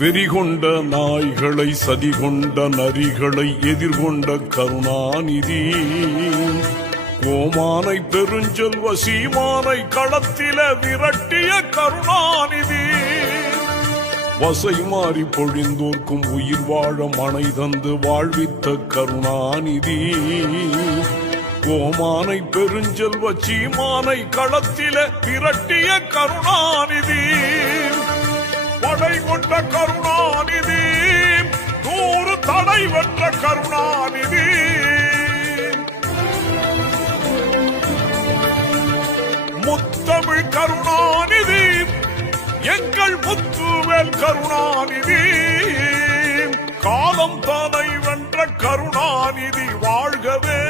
வெறிகொண்ட நாய்களை சதிகொண்ட நரிகளை எதிர்கொண்ட கருணாநிதி கோமானை பெருஞ்செல்வ சீமானை களத்தில விரட்டிய கருணாநிதி வசை மாறி பொழிந்தோர்க்கும் உயிர் வாழ மனை தந்து வாழ்வித்த கருணாநிதி கோமானை பெருஞ்செல்வ சீமானை களத்தில விரட்டிய கருணாநிதி படை கொண்ட கருணாநிதி 100 தடை வென்ற கருணாநிதி முத்தமிழ் கருணாநிதி எங்கள் முத்துவேல் கருணாநிதி காலம் தானை வென்ற கருணாநிதி வாழ்கவே.